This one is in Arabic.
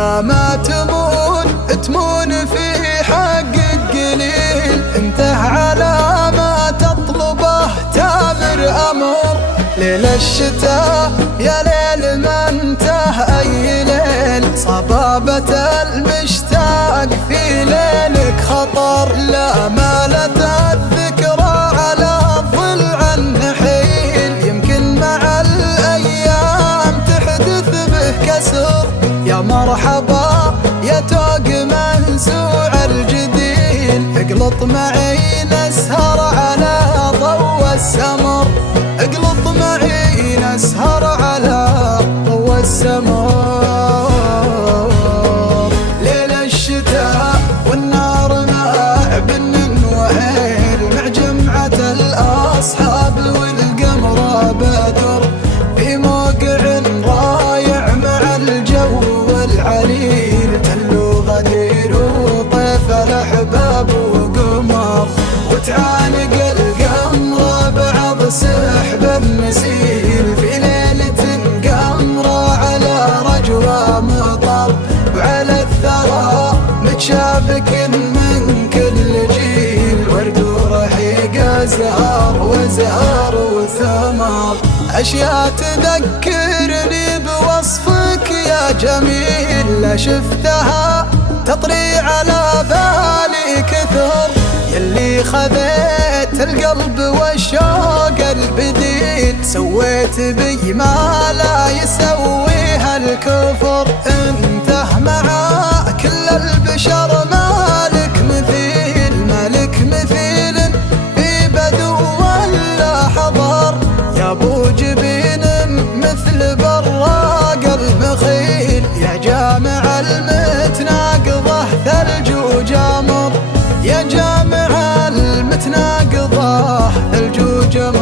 لا ما تمون في حقك قليل، انته على ما تطلبه تامر أمر. ليل الشتاء يا ليل ما انته أي ليل، صبابة المشتاق في ليلك خطر. لا مالت الذكرى على ضلع النحيل، يمكن مع الأيام تحدث به كسر. يا مرحبا يا توق منزوع الجديل، اقلط معي نسهر على ضوء السمر، اقلط معي نسهر على ضوء السمر. ليل الشتاء والنار مع بن وهيل، مع جمعة الأصحاب والقمر بدر، في موقع رايع مع الجو والعليل، تلو غدير وطيف الأحباب وقمر، وتعانق القمر بعض سحب النسيل، في ليلة قمرة على رجوى مطر، وعلى الثرى متشابك من كل جيل، ورد ورحيق زهر وزهر وثمر. أشياء تذكرني بوصفك يا جميل، لا شفتها تطري على بالي كثر، يلي خذيت القلب والشوق البديل، سويت بي ما لا يسويها الكفر. انته مع كل البشر مالك مثيل، مالك مثيل في بدو ولا حضر، يا ابو جبين مثل براق المخيل، يا جامع المتناقضه ثلج وجمر، يا جامع المتناقضه ثلج وجمر.